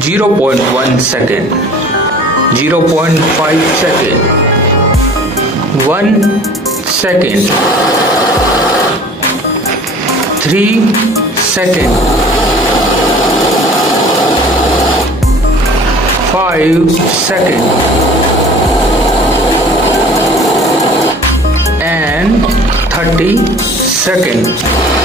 0.1 second, 0.5 second, 1 second, 3 second, 5 second, and 30 second.